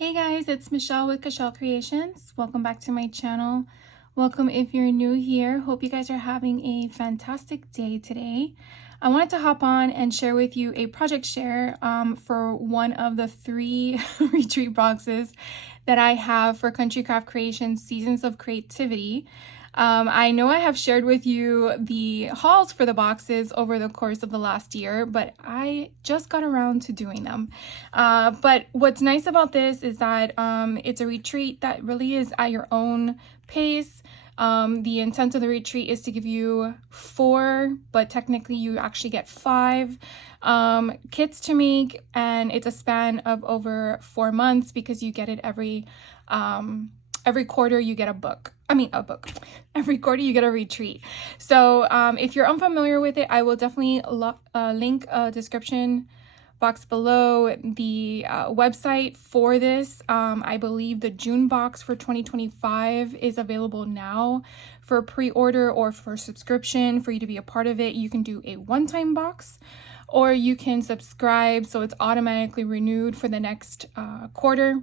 Hey guys, it's Michelle with Cashel Creations. Welcome back to my channel. Welcome if you're new here. Hope you guys are having a fantastic day today. I wanted to hop on and share with you a project share for one of the 3 retreat boxes that I have for Country Craft Creations Seasons of Creativity. I know I have shared with you the hauls for the boxes over the course of the last year, but I just got around to doing them. But what's nice about this is that it's a retreat that really is at your own pace. The intent of the retreat is to give you 4, but technically you actually get 5 kits to make, and it's a span of over 4 months because you get it every quarter you get a book. Every quarter you get a retreat. So if you're unfamiliar with it, I will definitely link a description box below the website for this. I believe the June box for 2025 is available now for pre-order or for subscription. For you to be a part of it, you can do a one-time box, or you can subscribe so it's automatically renewed for the next quarter.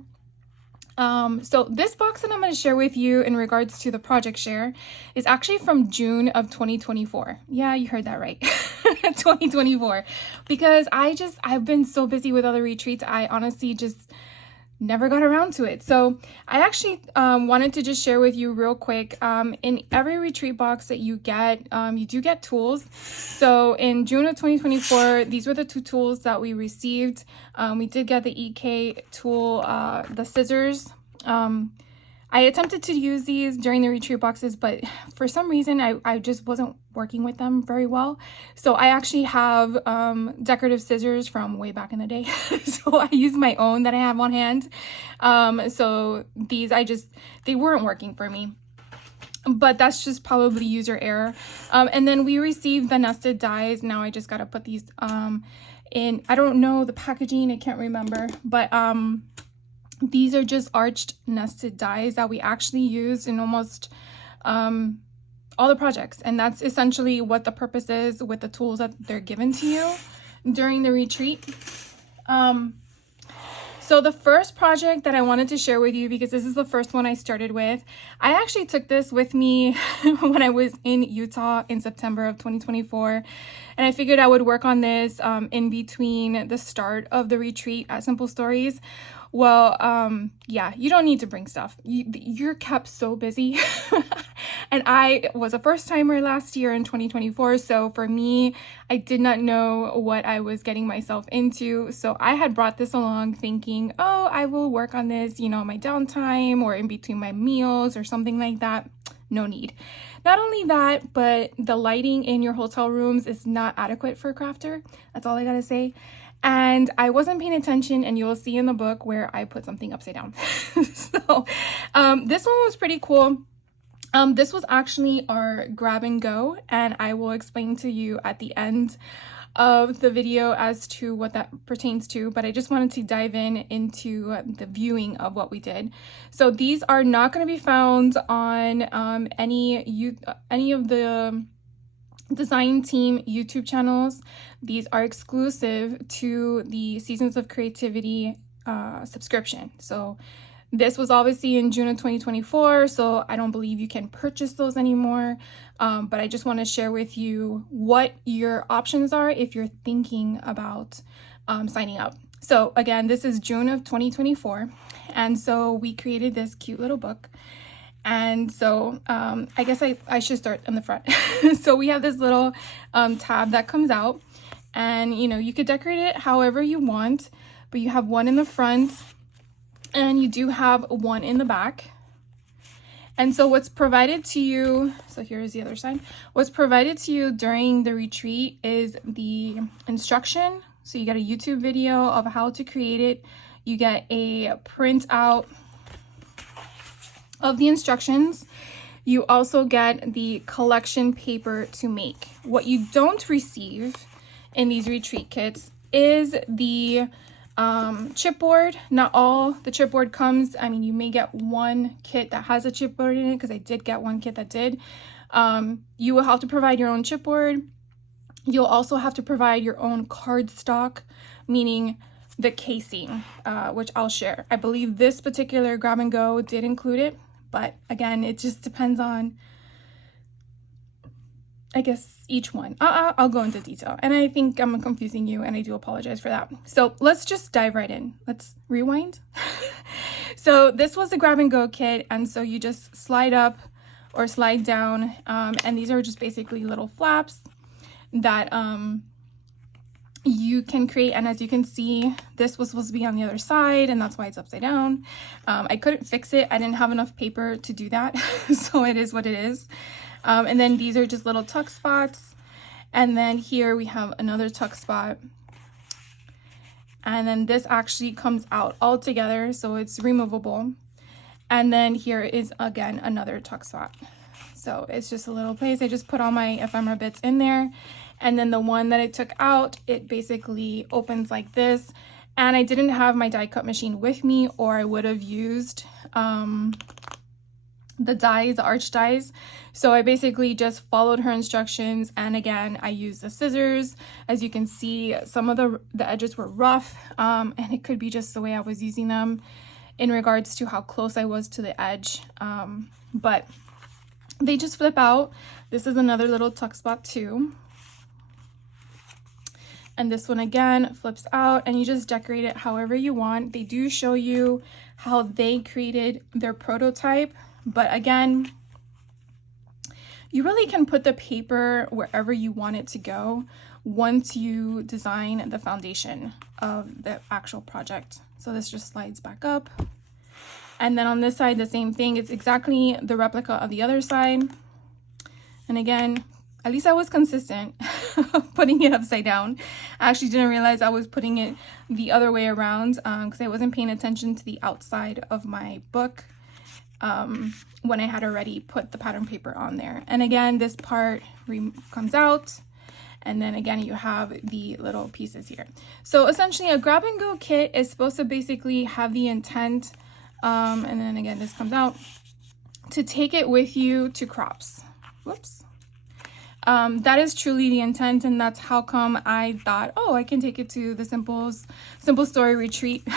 So this box that I'm going to share with you in regards to the project share is actually from June of 2024. Yeah, you heard that right. 2024. Because I've been so busy with other retreats, I honestly just never got around to it. So I actually wanted to just share with you real quick. In every retreat box that you get, you do get tools. So in June of 2024, these were the 2 tools that we received. We did get the EK tool, the scissors. I attempted to use these during the retreat boxes, but for some reason I just wasn't working with them very well. So I actually have decorative scissors from way back in the day. So I use my own that I have on hand. So these they weren't working for me. But that's just probably user error. And then we received the nested dies. Now I just gotta put these in, I don't know the packaging, I can't remember, but these are just arched nested dies that we actually used in almost all the projects. And that's essentially what the purpose is with the tools that they're given to you during the retreat. So the first project that I wanted to share with you, because this is the first one I started with, I actually took this with me when I was in Utah in September of 2024. And I figured I would work on this in between the start of the retreat at Simple Stories. Well, yeah, you don't need to bring stuff. You're kept so busy. And I was a first timer last year in 2024. So for me, I did not know what I was getting myself into. So I had brought this along thinking, oh, I will work on this, my downtime or in between my meals or something like that. No need. Not only that, but the lighting in your hotel rooms is not adequate for a crafter. That's all I gotta say. And I wasn't paying attention, and you'll see in the book where I put something upside down. So this one was pretty cool. This was actually our grab and go, and I will explain to you at the end of the video as to what that pertains to, but I just wanted to dive into the viewing of what we did. So these are not going to be found on any of the design team YouTube channels. These are exclusive to the Seasons of Creativity subscription. So this was obviously in June of 2024, so I don't believe you can purchase those anymore. But I just want to share with you what your options are if you're thinking about signing up. So again, this is June of 2024. And so we created this cute little book. And so I guess I should start in the front. So we have this little tab that comes out, and you could decorate it however you want, but you have one in the front and you do have one in the back. And so what's provided to you, so here's the other side. What's provided to you during the retreat is the instruction. So you get a YouTube video of how to create it. You get a printout of the instructions. You also get the collection paper to make. What you don't receive in these retreat kits is the chipboard. Not all the chipboard comes. I mean, you may get one kit that has a chipboard in it, because I did get one kit that did. You will have to provide your own chipboard. You'll also have to provide your own cardstock, meaning the casing, which I'll share. I believe this particular grab and go did include it, but again, it just depends on, I guess, each one. I'll go into detail, and I think I'm confusing you, and I do apologize for that. So let's just dive right in. Let's rewind. So this was the grab and go kit, and so you just slide up or slide down, and these are just basically little flaps that you can create. And as you can see, this was supposed to be on the other side, and that's why it's upside down. I couldn't fix it. I didn't have enough paper to do that, so it is what it is. And then these are just little tuck spots, and then here we have another tuck spot, and then this actually comes out all together, so it's removable. And then here is again another tuck spot, so it's just a little place. I just put all my ephemera bits in there, and then the one that I took out, it basically opens like this. And I didn't have my die cut machine with me, or I would have used the dies, the arch dies. So I basically just followed her instructions, and again, I used the scissors. As you can see, some of the edges were rough, and it could be just the way I was using them in regards to how close I was to the edge, but they just flip out. This is another little tuck spot too, and this one again flips out, and you just decorate it however you want. They do show you how they created their prototype, but again, you really can put the paper wherever you want it to go once you design the foundation of the actual project. So this just slides back up. And then on this side, the same thing. It's exactly the replica of the other side. And again, at least I was consistent putting it upside down. I actually didn't realize I was putting it the other way around because I wasn't paying attention to the outside of my book when I had already put the pattern paper on there. And again, this part comes out, and then again you have the little pieces here. So essentially a grab and go kit is supposed to basically have the intent, and then again this comes out, to take it with you to crops. Whoops. That is truly the intent, and that's how come I thought, oh, I can take it to the Simple Story retreat.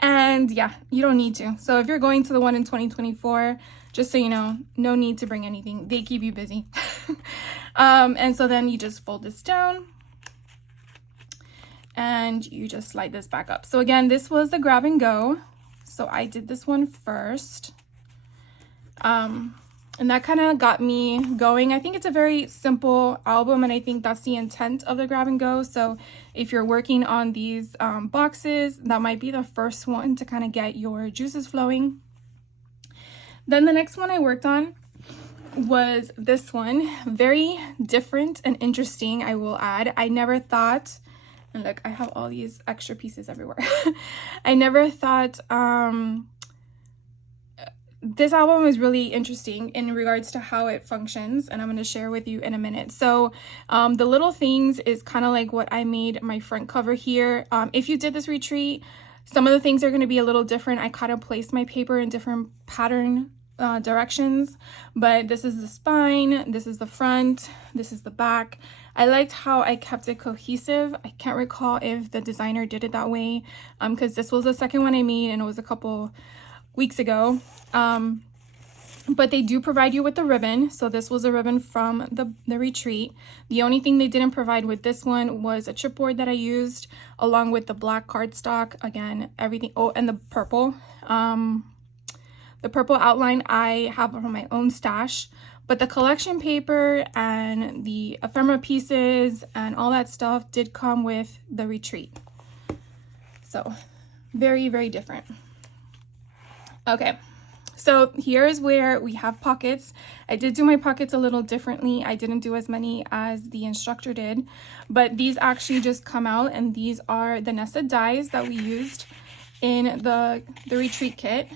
And yeah, you don't need to. So if you're going to the one in 2024, just so you know, no need to bring anything. They keep you busy. And so then you just fold this down, and you just slide this back up. So again, this was the grab and go. So I did this one first. And that kind of got me going. I think it's a very simple album, and I think that's the intent of the grab and go. So if you're working on these boxes, that might be the first one to kind of get your juices flowing. Then the next one I worked on was this one. Very different and interesting, I will add. I never thought, and look, I have all these extra pieces everywhere. I never thought this album is really interesting in regards to how it functions, and I'm going to share with you in a minute. So the little things is kind of like what I made my front cover here. If you did this retreat, some of the things are going to be a little different. I kind of placed my paper in different pattern directions, but this is the spine, this is the front, this is the back. I liked how I kept it cohesive. I can't recall if the designer did it that way, because this was the second one I made, and it was a couple weeks ago. But they do provide you with the ribbon. So this was a ribbon from the retreat. The only thing they didn't provide with this one was a chipboard that I used, along with the black cardstock. Again, everything. Oh, and the purple. The purple outline I have from my own stash. But the collection paper and the ephemera pieces and all that stuff did come with the retreat. So very, very different. Okay. So here's where we have pockets. I did do my pockets a little differently. I didn't do as many as the instructor did, but these actually just come out, and these are the nested dies that we used in the retreat kit.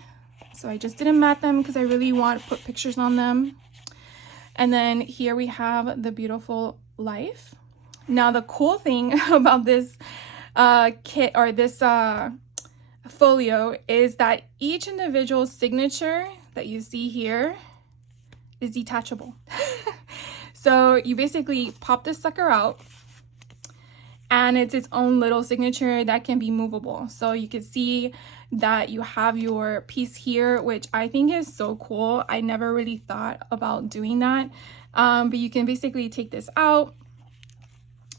So I just didn't mat them because I really want to put pictures on them. And then here we have the beautiful life. Now the cool thing about this kit, or this folio, is that each individual signature that you see here is detachable. So you basically pop this sucker out, and it's its own little signature that can be movable. So you can see that you have your piece here, which I think is so cool. I never really thought about doing that, but you can basically take this out,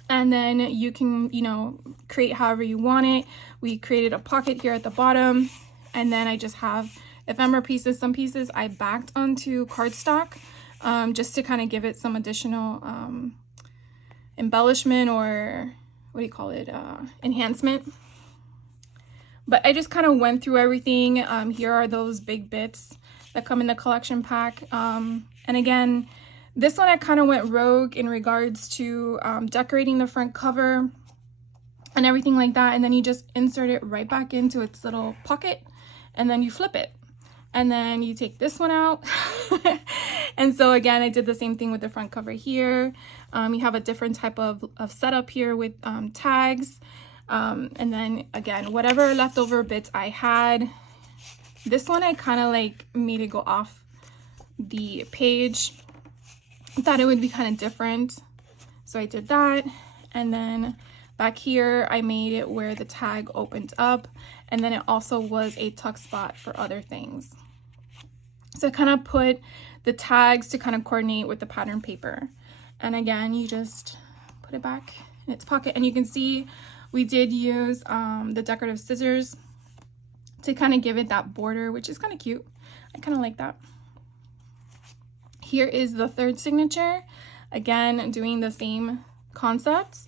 and then you can, you know, create however you want it. We created a pocket here at the bottom, and then I just have ephemera pieces. Some pieces I backed onto cardstock, just to kind of give it some additional embellishment, or what do you call it, enhancement. But I just kind of went through everything. Here are those big bits that come in the collection pack. And again, this one I kind of went rogue in regards to decorating the front cover and everything like that. And then you just insert it right back into its little pocket, and then you flip it. And then you take this one out. And so again, I did the same thing with the front cover here. You have a different type of setup here with tags. And then again, whatever leftover bits I had. This one I kind of like made it go off the page. I thought it would be kind of different, so I did that. And then back here I made it where the tag opened up, and then it also was a tuck spot for other things. So I kind of put the tags to kind of coordinate with the pattern paper. And again, you just put it back in its pocket, and you can see we did use the decorative scissors to kind of give it that border, which is kind of cute. I kind of like that. Here is the third signature. Again, doing the same concepts,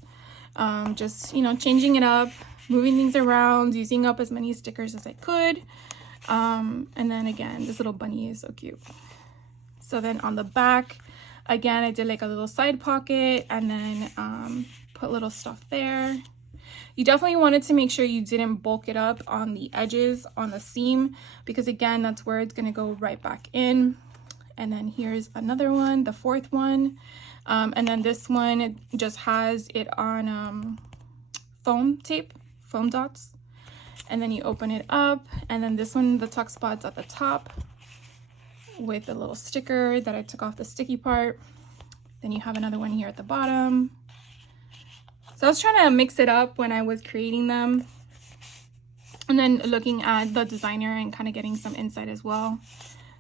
just, you know, changing it up, moving things around, using up as many stickers as I could. And then again, this little bunny is so cute. So then on the back, again, I did like a little side pocket, and then put little stuff there. You definitely wanted to make sure you didn't bulk it up on the edges, on the seam, because again, that's where it's gonna go right back in. And then here's another one, the fourth one. And then this one, it just has it on foam tape, foam dots. And then you open it up, and then this one, the tuck spots at the top with a little sticker that I took off the sticky part. Then you have another one here at the bottom. So I was trying to mix it up when I was creating them, and then looking at the designer and kind of getting some insight as well.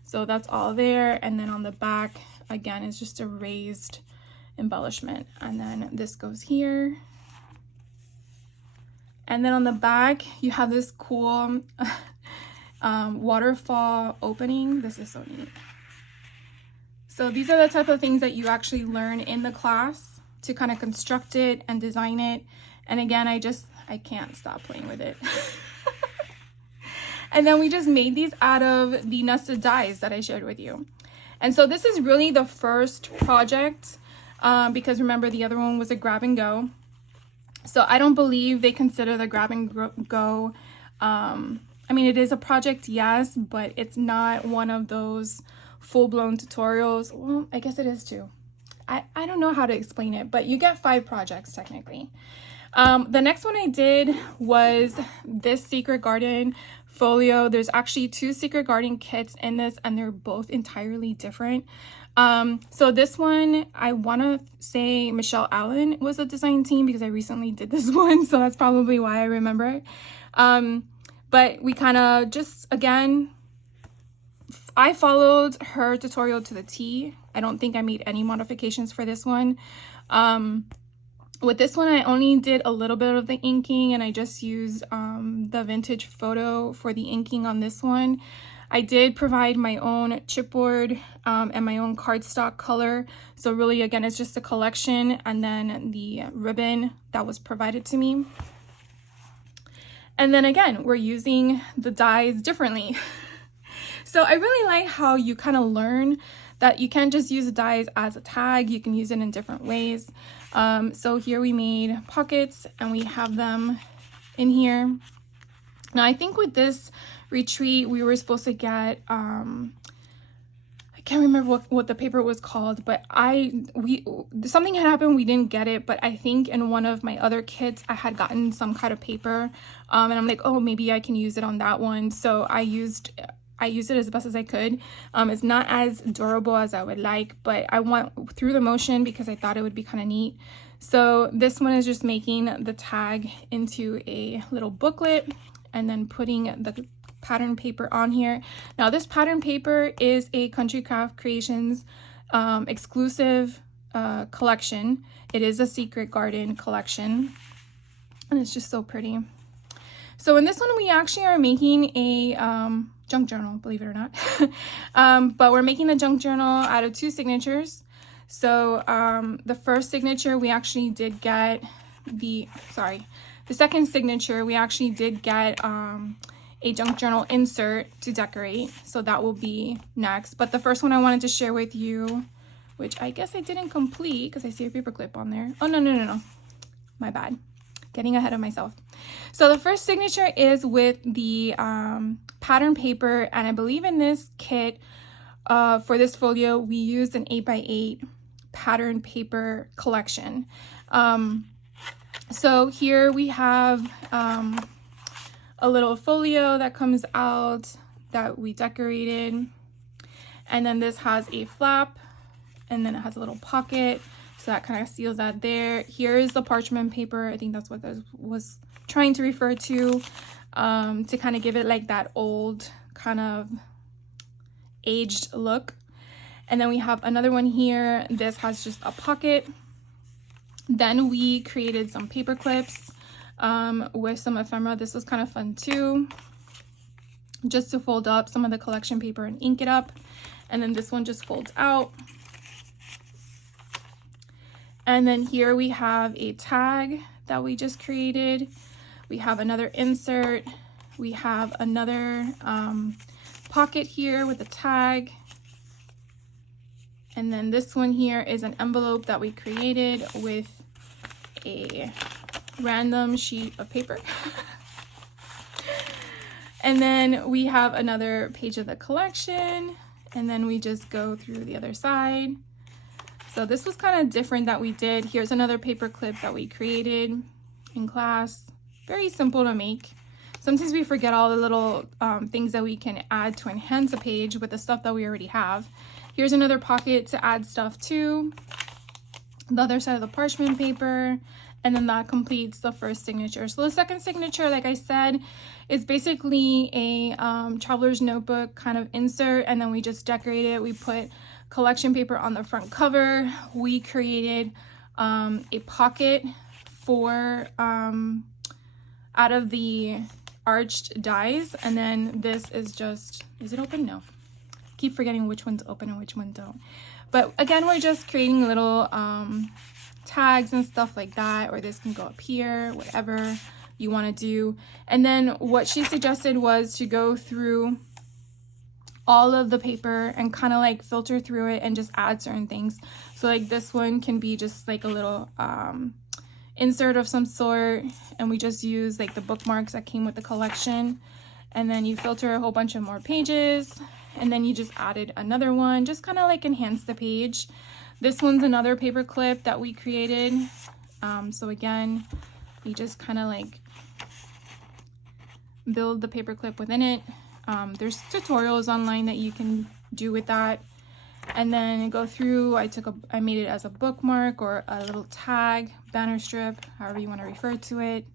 So that's all there. And then on the back, again, it's just a raised embellishment. And then this goes here. And then on the back, you have this cool waterfall opening. This is so neat. So these are the type of things that you actually learn in the class to kind of construct it and design it. And again, I can't stop playing with it. And then we just made these out of the nested dies that I shared with you. And so this is really the first project, because remember the other one was a grab and go. So I don't believe they consider the grab and go. I mean, it is a project, yes, but it's not one of those full-blown tutorials. Well, I guess it is too. I don't know how to explain it, but you get 5 projects technically. The next one I did was this Secret Garden folio. There's actually 2 Secret Garden kits in this, and they're both entirely different. So this one, I want to say Michelle Allen was a design team, because I recently did this one, so that's probably why I remember it. But we kind of just, again, I followed her tutorial to the T. I don't think I made any modifications for this one. With this one, I only did a little bit of the inking, and I just used the vintage photo for the inking on this one. I did provide my own chipboard and my own cardstock color. So really, again, it's just a collection, and then the ribbon that was provided to me. And then again, we're using the dies differently. So I really like how you kind of learn that you can't just use the dies as a tag, you can use it in different ways. So here we made pockets, and we have them in here. Now I think with this retreat, we were supposed to get, I can't remember what the paper was called, but something had happened, we didn't get it, but I think in one of my other kits, I had gotten some kind of paper, and I'm like, oh, maybe I can use it on that one. So I used it as best as I could. It's not as durable as I would like, but I went through the motion because I thought it would be kind of neat. So this one is just making the tag into a little booklet and then putting the pattern paper on here. Now this pattern paper is a Country Craft Creations exclusive collection. It is a Secret Garden collection, and it's just so pretty. So in this one, we actually are making a junk journal, believe it or not. But we're making the junk journal out of 2 signatures. So the first signature, we actually did get the second signature, we actually did get a junk journal insert to decorate. So that will be next. But the first one I wanted to share with you, which I guess I didn't complete because I see a paper clip on there. Oh, no. My bad. Getting ahead of myself. So the first signature is with the pattern paper, and I believe in this kit for this folio we used an 8x8 pattern paper collection. So here we have a little folio that comes out that we decorated, and then this has a flap, and then it has a little pocket. So that kind of seals that there. Here is the parchment paper. I think that's what this was trying to refer to kind of give it like that old kind of aged look. And then we have another one here. This has just a pocket. Then we created some paper clips with some ephemera. This was kind of fun too, just to fold up some of the collection paper and ink it up. And then this one just folds out. And then here we have a tag that we just created. We have another insert. We have another pocket here with a tag. And then this one here is an envelope that we created with a random sheet of paper. And then we have another page of the collection. And then we just go through the other side. So this was kind of different that we did. Here's another paper clip that we created in class. Very simple to make. Sometimes we forget all the little things that we can add to enhance a page with the stuff that we already have. Here's another pocket to add stuff to. The other side of the parchment paper. And then that completes the first signature. So the second signature, like I said, is basically a traveler's notebook kind of insert. And then we just decorate it. We put collection paper on the front cover. We created a pocket for out of the arched dies, and then this is just, is it open? No, keep forgetting which one's open and which one don't. But again, we're just creating little tags and stuff like that, or this can go up here, whatever you want to do. And then what she suggested was to go through all of the paper and kind of like filter through it and just add certain things. So like this one can be just like a little insert of some sort, and we just use like the bookmarks that came with the collection. And then you filter a whole bunch of more pages, and then you just added another one, just kind of like enhance the page. This one's another paper clip that we created. So again, you just kind of like build the paper clip within it. There's tutorials online that you can do with that. And then go through, I made it as a bookmark or a little tag, banner strip, however you want to refer to it.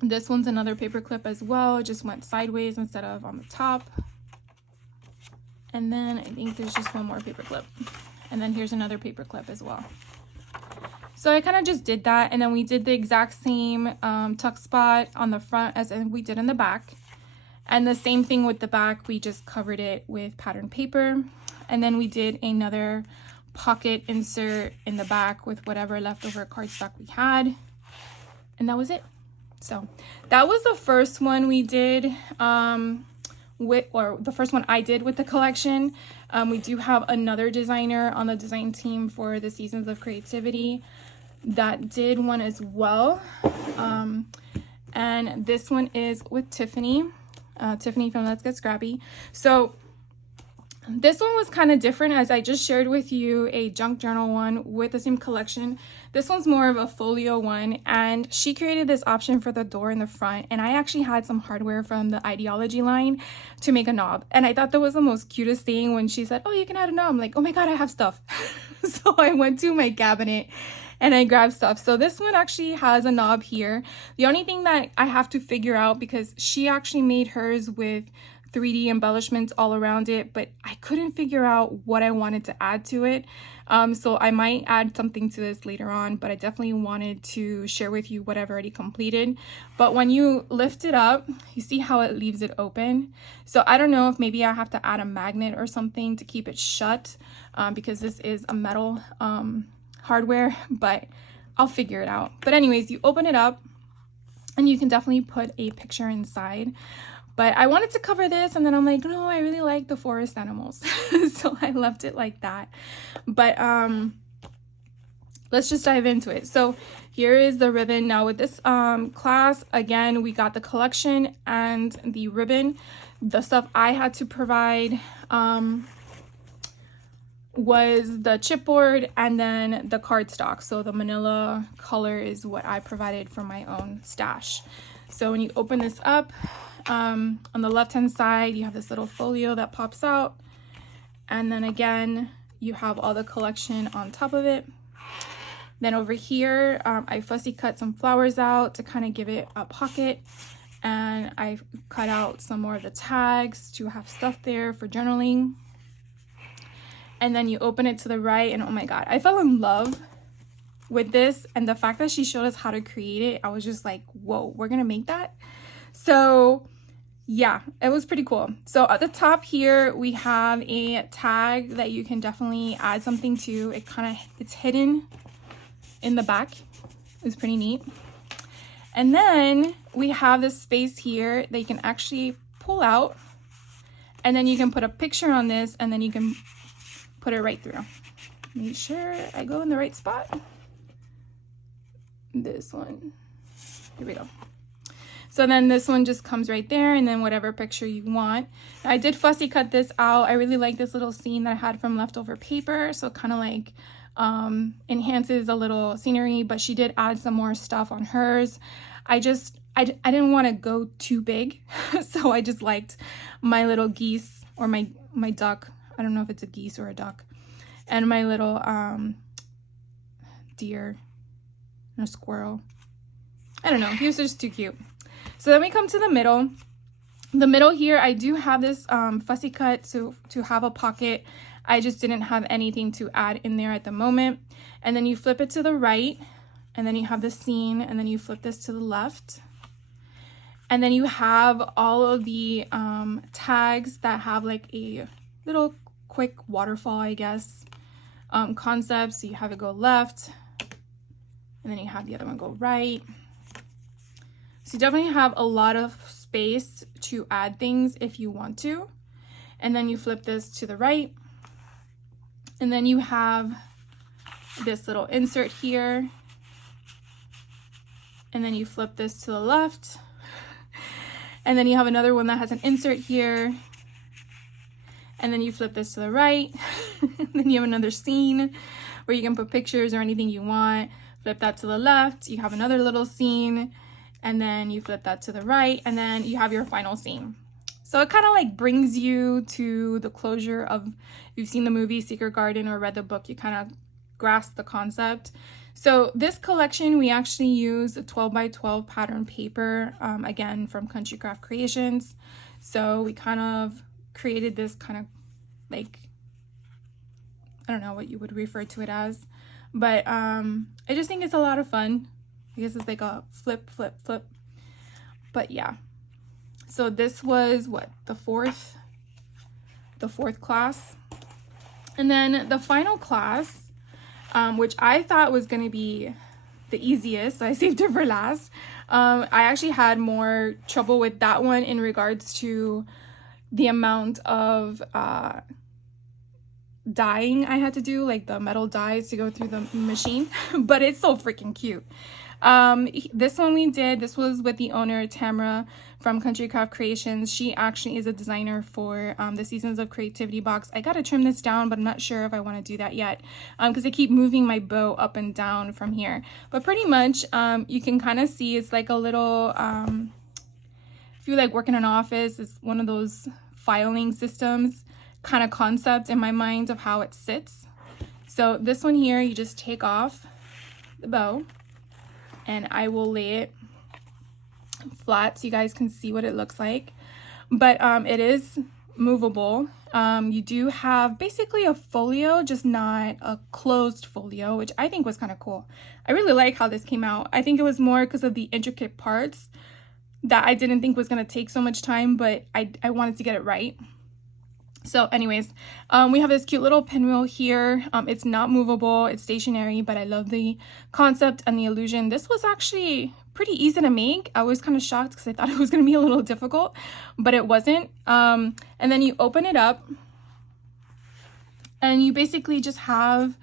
This one's another paper clip as well. It just went sideways instead of on the top. And then I think there's just one more paper clip. And then here's another paper clip as well. So I kind of just did that, and then we did the exact same tuck spot on the front as we did in the back. And the same thing with the back, we just covered it with pattern paper. And then we did another pocket insert in the back with whatever leftover cardstock we had. And that was it. So that was the first one we did the first one I did with the collection. We do have another designer on the design team for the Seasons of Creativity that did one as well. And this one is with Tiffany. Tiffany from Let's Get Scrappy. So This one was kind of different, as I just shared with you a junk journal one with the same collection. This one's more of a folio one, and she created this option for the door in the front, and I actually had some hardware from the Ideology line to make a knob, and I thought that was the most cutest thing when she said, oh, you can add a knob. I'm like, oh my god, I have stuff. So I went to my cabinet and I grabbed stuff. So this one actually has a knob here. The only thing that I have to figure out, because she actually made hers with 3D embellishments all around it, but I couldn't figure out what I wanted to add to it. So I might add something to this later on, but I definitely wanted to share with you what I've already completed. But when you lift it up, you see how it leaves it open. So I don't know if maybe I have to add a magnet or something to keep it shut, because this is a metal hardware, but I'll figure it out. But anyways, you open it up and you can definitely put a picture inside. But I wanted to cover this, and then I'm like, no, I really like the forest animals. So I left it like that. But let's just dive into it. So here is the ribbon. Now with this class, again, we got the collection and the ribbon. The stuff I had to provide was the chipboard and then the cardstock. So the manila color is what I provided for my own stash. So when you open this up, on the left hand side, you have this little folio that pops out, and then again you have all the collection on top of it. Then over here, I fussy cut some flowers out to kind of give it a pocket, and I cut out some more of the tags to have stuff there for journaling. And then you open it to the right, and oh my god, I fell in love with this, and the fact that she showed us how to create it, I was just like, whoa, we're gonna make that. So yeah, it was pretty cool. So at the top here, we have a tag that you can definitely add something to. It's hidden in the back. It's pretty neat. And then we have this space here that you can actually pull out, and then you can put a picture on this, and then you can put it right through. Make sure I go in the right spot. This one. Here we go. So then this one just comes right there, and then whatever picture you want. I did fussy cut this out. I really like this little scene that I had from leftover paper, so it kind of like enhances a little scenery, but she did add some more stuff on hers. I didn't want to go too big, so I just liked my little geese, or my duck. I don't know if it's a geese or a duck, and my little deer and a squirrel. I don't know, he was just too cute. So then we come to the middle. The middle here, I do have this fussy cut to have a pocket. I just didn't have anything to add in there at the moment. And then you flip it to the right, and then you have the scene, and then you flip this to the left. And then you have all of the tags that have like a little quick waterfall, I guess, concept. So you have it go left, and then you have the other one go right. So you definitely have a lot of space to add things if you want to. And then you flip this to the right, and then you have this little insert here, and then you flip this to the left, and then you have another one that has an insert here, and then you flip this to the right. And then you have another scene where you can put pictures or anything you want. Flip that to the left, you have another little scene, and then you flip that to the right, and then you have your final scene. So it kind of like brings you to the closure of, if you've seen the movie Secret Garden or read the book, you kind of grasp the concept. So this collection, we actually use a 12 by 12 pattern paper, again, from Country Craft Creations. So we kind of created this kind of like, I don't know what you would refer to it as, but I just think it's a lot of fun. I guess it's like a flip, flip, flip. But yeah. So this was what, the fourth class. And then the final class, which I thought was going to be the easiest, so I saved it for last. I actually had more trouble with that one in regards to the amount of dyeing I had to do, like the metal dyes to go through the machine. But it's so freaking cute. This one we did, this was with the owner, Tamara from Country Craft Creations. She actually is a designer for the Seasons of Creativity box. I gotta trim this down, but I'm not sure if I want to do that yet because I keep moving my bow up and down from here. But pretty much you can kind of see it's like a little, if you like work in an office, it's one of those filing systems kind of concept in my mind of how it sits. So this one here, you just take off the bow, and I will lay it flat so you guys can see what it looks like. But it is movable. You do have basically a folio, just not a closed folio, which I think was kind of cool. I really like how this came out. I think it was more because of the intricate parts that I didn't think was going to take so much time, but I wanted to get it right. So anyways, we have this cute little pinwheel here. It's not movable, it's stationary, but I love the concept and the illusion. This was actually pretty easy to make. I was kind of shocked because I thought it was going to be a little difficult, but it wasn't. And then you open it up and you basically just have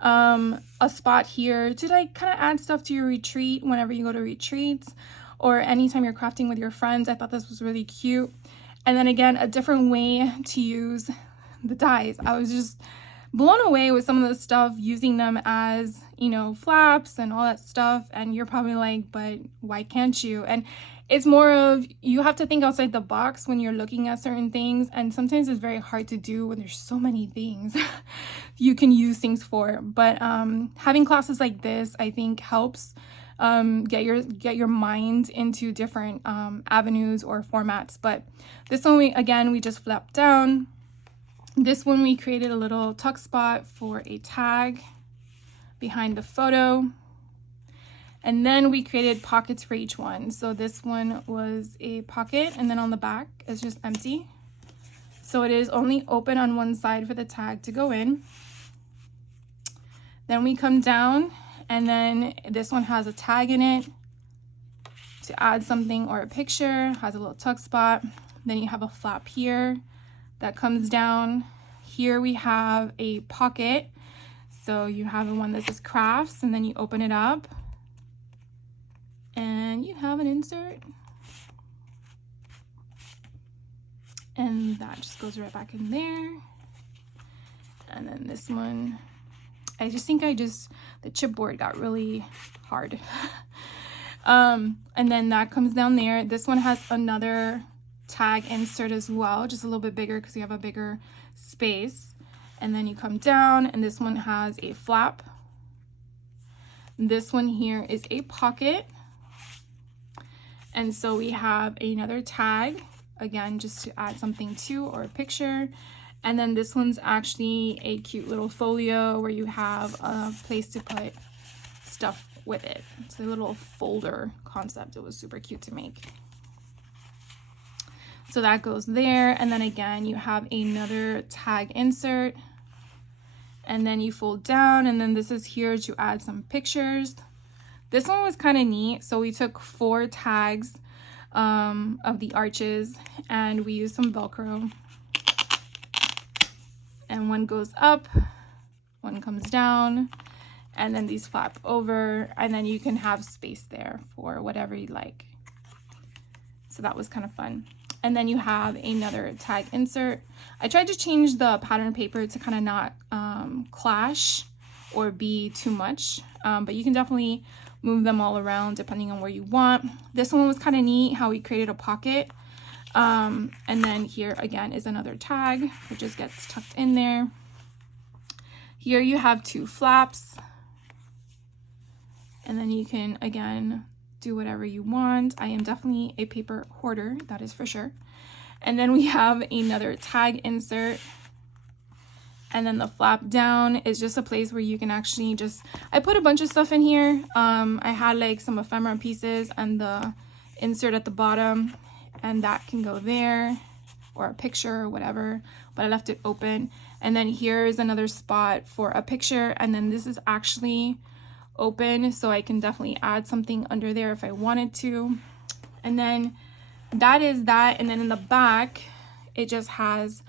a spot here to like kind of add stuff to your retreat whenever you go to retreats or anytime you're crafting with your friends. I thought this was really cute. And then again, a different way to use the dies. I was just blown away with some of the stuff, using them as, you know, flaps and all that stuff. And you're probably like, but why can't you? And it's more of, you have to think outside the box when you're looking at certain things. And sometimes it's very hard to do when there's so many things you can use things for. But having classes like this, I think helps get your mind into different avenues or formats. But this one, we just flap down. This one we created a little tuck spot for a tag behind the photo, and then we created pockets for each one. So this one was a pocket, and then on the back is just empty, so it is only open on one side for the tag to go in. Then we come down, and then this one has a tag in it to add something or a picture, has a little tuck spot. Then you have a flap here that comes down. Here we have a pocket. So you have one that says crafts, and then you open it up and you have an insert. And that just goes right back in there. And then this one, I just think the chipboard got really hard. And then that comes down there. This one has another tag insert as well, just a little bit bigger because you have a bigger space. And then you come down, and this one has a flap. This one here is a pocket. And so we have another tag, again, just to add something to, or a picture. And then this one's actually a cute little folio where you have a place to put stuff with it. It's a little folder concept. It was super cute to make. So that goes there. And then again, you have another tag insert. And then you fold down, and then this is here to add some pictures. This one was kind of neat. So we took 4 tags of the arches, and we used some Velcro. And one goes up, one comes down, and then these flap over, and then you can have space there for whatever you like. So that was kind of fun. And then you have another tag insert. I tried to change the pattern paper to kind of not clash or be too much, but you can definitely move them all around depending on where you want. This one was kind of neat how we created a pocket. And then here again is another tag that just gets tucked in there. Here you have 2 flaps, and then you can again do whatever you want. I am definitely a paper hoarder, that is for sure. And then we have another tag insert, and then the flap down is just a place where you can actually just, I put a bunch of stuff in here. I had like some ephemera pieces and the insert at the bottom, and that can go there, or a picture or whatever, but I left it open. And then here's another spot for a picture, and then this is actually open, so I can definitely add something under there if I wanted to. And then that is that. And then in the back, it just has,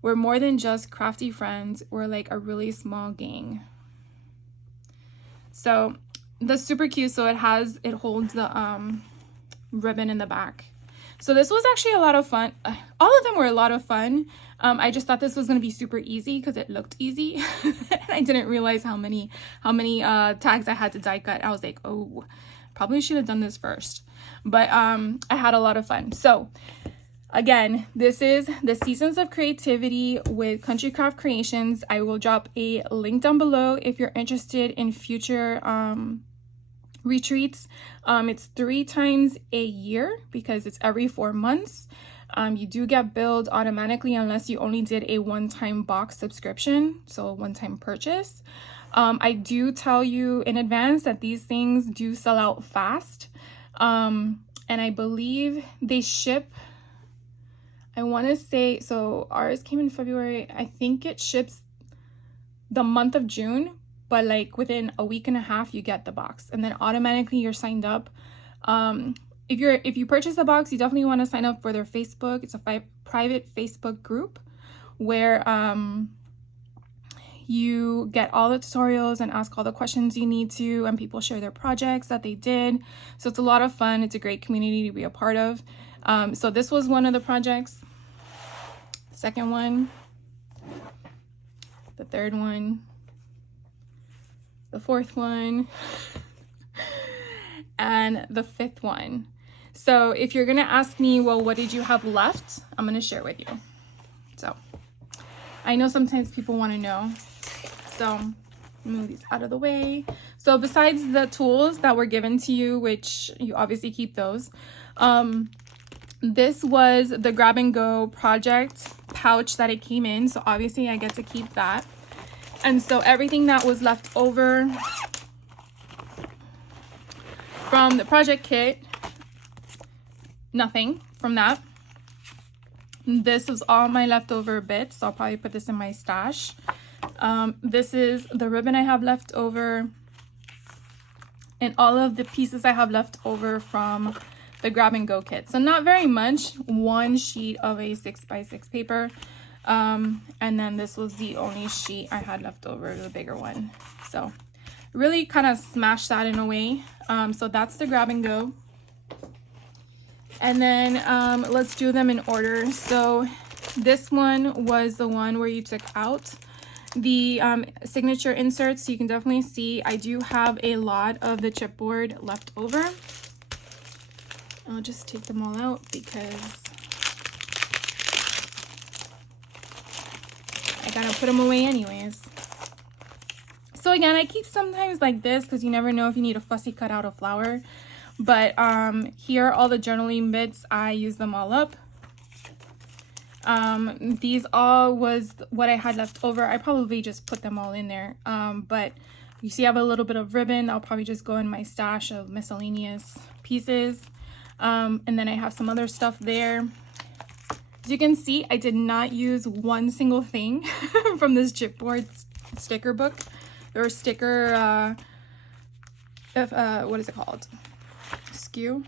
we're more than just crafty friends, we're like a really small gang. So That's super cute. So it holds the ribbon in the back. So this was actually a lot of fun. All of them were a lot of fun. I just thought this was going to be super easy because it looked easy. And I didn't realize how many tags I had to die cut. I was like, oh, probably should have done this first. But I had a lot of fun. So again, this is the Seasons of Creativity with Country Craft Creations. I will drop a link down below if you're interested in future retreats. It's 3 times a year because it's every 4 months. You do get billed automatically unless you only did a one-time box subscription, so a one-time purchase. I do tell you in advance that these things do sell out fast. And I believe they ship, I want to say, so ours came in February. I think it ships the month of June, but like within a week and a half you get the box, and then automatically you're signed up. If you purchase a box, you definitely want to sign up for their Facebook. It's a private Facebook group where you get all the tutorials and ask all the questions you need to, and people share their projects that they did. So it's a lot of fun. It's a great community to be a part of. So this was one of the projects. Second one, the third one, the fourth one, and the fifth one. So if you're gonna ask me, well, what did you have left? I'm gonna share with you. So I know sometimes people want to know. So move these out of the way. So besides the tools that were given to you, which you obviously keep those, this was the grab and go project pouch that it came in. So obviously I get to keep that. And so everything that was left over from the project kit, nothing from that. This was all my leftover bits. So I'll probably put this in my stash. This is the ribbon I have left over, and all of the pieces I have left over from the grab and go kit. So not very much, 1 sheet of a 6x6 paper. And then this was the only sheet I had left over, the bigger one. So really kind of smashed that in a way. So that's the grab and go. And then let's do them in order. So this one was the one where you took out the signature inserts. So you can definitely see I do have a lot of the chipboard left over. I'll just take them all out because I gotta put them away anyways. So again, I keep sometimes like this because you never know if you need a fussy cut out of flower. But here are all the journaling bits. I use them all up. These all was what I had left over. I probably just put them all in there. But you see I have a little bit of ribbon. I'll probably just go in my stash of miscellaneous pieces. And then I have some other stuff there. As you can see, I did not use one single thing from this chipboard sticker book or sticker, what is it called? SKU.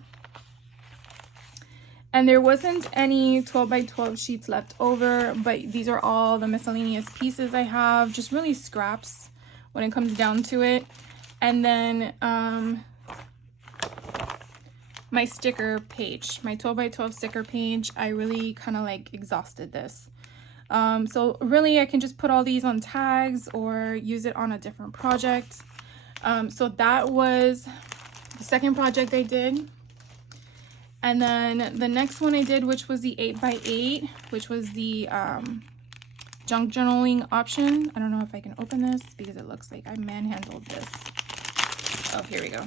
And there wasn't any 12 by 12 sheets left over, but these are all the miscellaneous pieces I have, just really scraps when it comes down to it. And then my sticker page, my 12 by 12 sticker page, I really kind of like exhausted this. So really I can just put all these on tags or use it on a different project. So that was the second project I did. And then the next one I did, which was the 8x8, which was the junk journaling option. I don't know if I can open this because it looks like I manhandled this. Oh, here we go.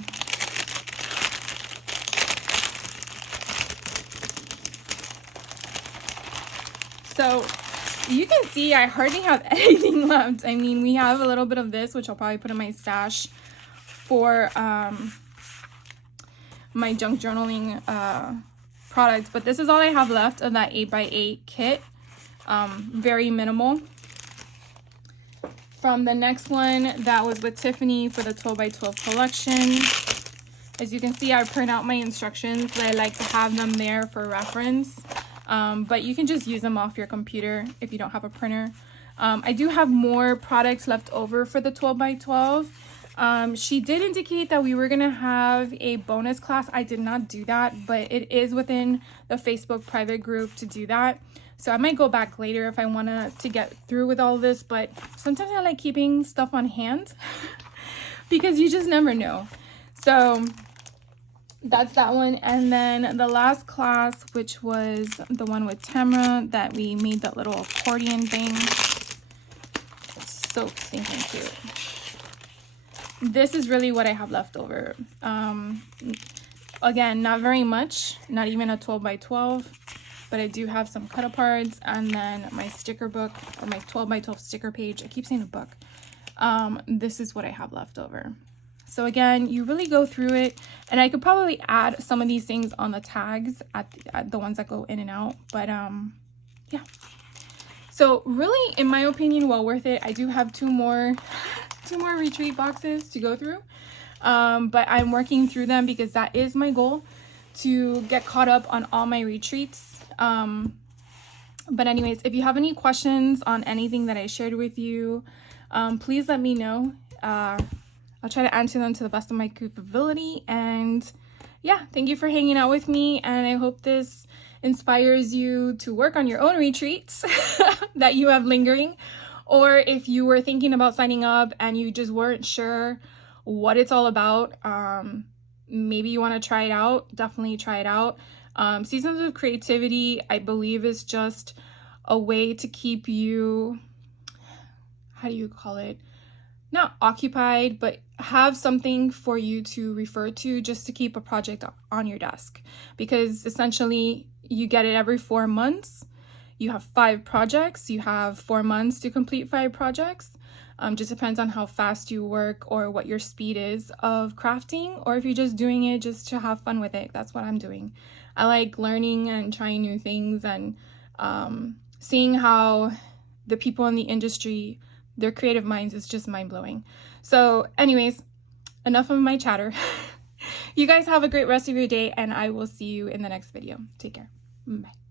So you can see I hardly have anything left. I mean, we have a little bit of this, which I'll probably put in my stash for my junk journaling products. But this is all I have left of that 8x8 kit. Very minimal. From the next one, that was with Tiffany for the 12 by 12 collection. As you can see, I print out my instructions. I like to have them there for reference. But you can just use them off your computer if you don't have a printer. I do have more products left over for the 12 by 12. She did indicate that we were gonna have a bonus class. I did not do that, but it is within the Facebook private group to do that. So I might go back later if I want to get through with all this, but sometimes I like keeping stuff on hand because you just never know. So that's that one. And then the last class, which was the one with Tamra, that we made that little accordion thing. It's so stinking cute. This is really what I have left over. Again, not very much, not even a 12 by 12, but I do have some cut aparts, and then my sticker book, or my 12 by 12 sticker page. I keep saying a book. This is what I have left over. So again, you really go through it, and I could probably add some of these things on the tags at the ones that go in and out, but yeah. So really, in my opinion, well worth it. I do have two more retreat boxes to go through, but I'm working through them because that is my goal, to get caught up on all my retreats. But anyways, if you have any questions on anything that I shared with you, please let me know. I'll try to answer them to the best of my capability. And yeah, thank you for hanging out with me, and I hope this inspires you to work on your own retreats that you have lingering. Or if you were thinking about signing up and you just weren't sure what it's all about, maybe you want to try it out. Definitely try it out. Seasons of Creativity, I believe, is just a way to keep you, how do you call it? Not occupied, but have something for you to refer to, just to keep a project on your desk. Because essentially, you get it every 4 months. You have 5 projects. You have 4 months to complete 5 projects. Just depends on how fast you work or what your speed is of crafting, or if you're just doing it just to have fun with it. That's what I'm doing. I like learning and trying new things, and seeing how the people in the industry, their creative minds, is just mind-blowing. So anyways, enough of my chatter. You guys have a great rest of your day, and I will see you in the next video. Take care. Bye.